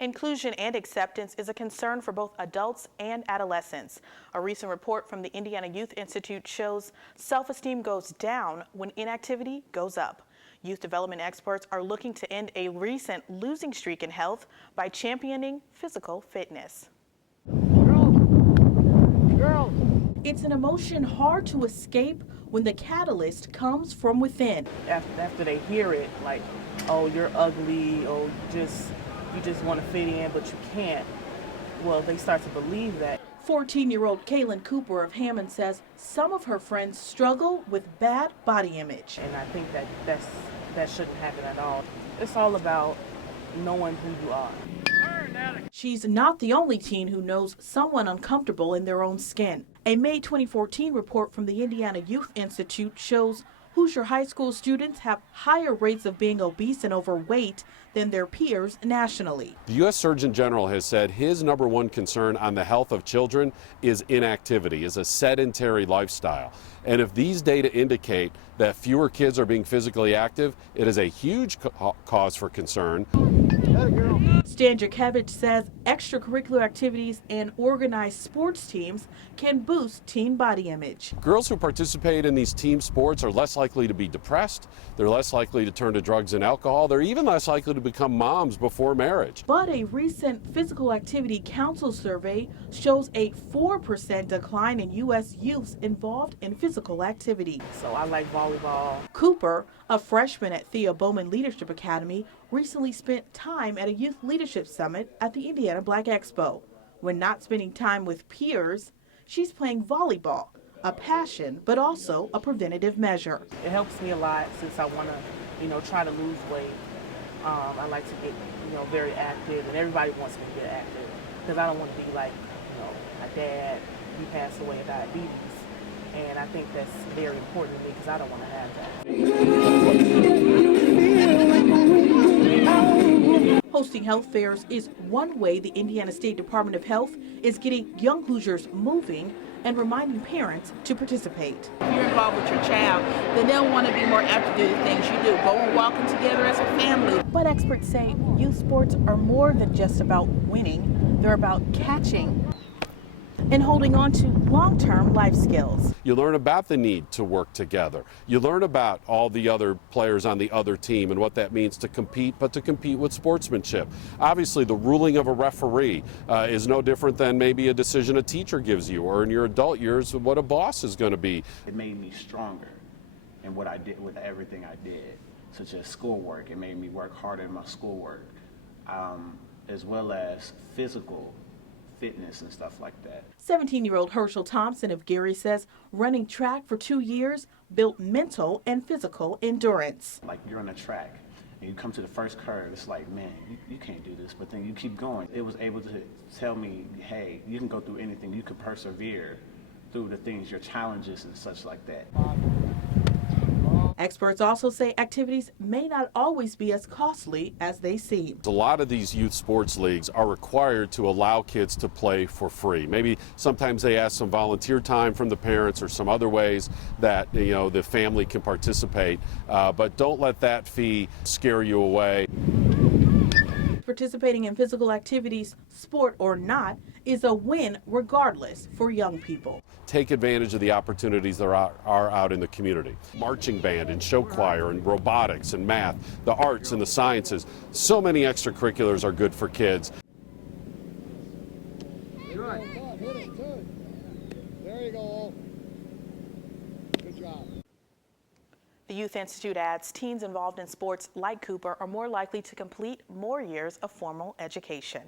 Inclusion and acceptance is a concern for both adults and adolescents. A recent report from the Indiana Youth Institute shows self-esteem goes down when inactivity goes up. Youth development experts are looking to end a recent losing streak in health by championing physical fitness. Girls. It's an emotion hard to escape when the catalyst comes from within. After they hear it, like, oh, you're ugly, or you just want to fit in, but you can't. Well, they start to believe that. 14-year-old Kaylin Cooper of Hammond says some of her friends struggle with bad body image. And I think that shouldn't happen at all. It's all about knowing who you are. She's not the only teen who knows someone uncomfortable in their own skin. A May 2014 report from the Indiana Youth Institute shows Hoosier high school students have higher rates of being obese and overweight than their peers nationally. The U.S. Surgeon General has said his #1 concern on the health of children is inactivity, is a sedentary lifestyle. And if these data indicate that fewer kids are being physically active, it is a huge cause for concern. Stan Jurkevich says extracurricular activities and organized sports teams can boost teen body image. Girls who participate in these team sports are less likely to be depressed, they're less likely to turn to drugs and alcohol, they're even less likely to become moms before marriage. But a recent Physical Activity Council survey shows a 4% decline in U.S. youths involved in physical activity. So I like volleyball. Cooper, a freshman at Thea Bowman Leadership Academy, recently spent time at a youth leadership summit at the Indiana Black Expo. When not spending time with peers, she's playing volleyball, a passion, but also a preventative measure. It helps me a lot since I want to, try to lose weight. I like to get, very active, and everybody wants me to get active because I don't want to be like, my dad. He passed away of diabetes, and I think that's very important to me because I don't want to have that. Hosting health fairs is one way the Indiana State Department of Health is getting young Hoosiers moving and reminding parents to participate. If you're involved with your child, then they'll want to be more active to do the things you do. Go and walking together as a family. But experts say youth sports are more than just about winning. They're about catching and holding on to long-term life skills. You learn about the need to work together. You learn about all the other players on the other team and what that means to compete, but to compete with sportsmanship. Obviously, the ruling of a referee is no different than maybe a decision a teacher gives you, or in your adult years, what a boss is going to be. It made me stronger in what I did with everything I did, such as schoolwork. It made me work harder in my schoolwork, as well as physical fitness and stuff like that. 17-year-old Herschel Thompson of Gary says running track for 2 years built mental and physical endurance. Like you're on a track and you come to the first curve, it's like, man, you can't do this, but then you keep going. It was able to tell me, hey, you can go through anything, you can persevere through the things, your challenges and such like that. Experts also say activities may not always be as costly as they seem. A lot of these youth sports leagues are required to allow kids to play for free. Maybe sometimes they ask some volunteer time from the parents or some other ways that the family can participate, but don't let that fee scare you away. Participating in physical activities, sport or not, is a win regardless for young people. Take advantage of the opportunities that are out in the community. Marching band and show choir and robotics and math, the arts and the sciences. So many extracurriculars are good for kids. Good. Hit it, good. There you go. Good job. The Youth Institute adds teens involved in sports like Cooper are more likely to complete more years of formal education.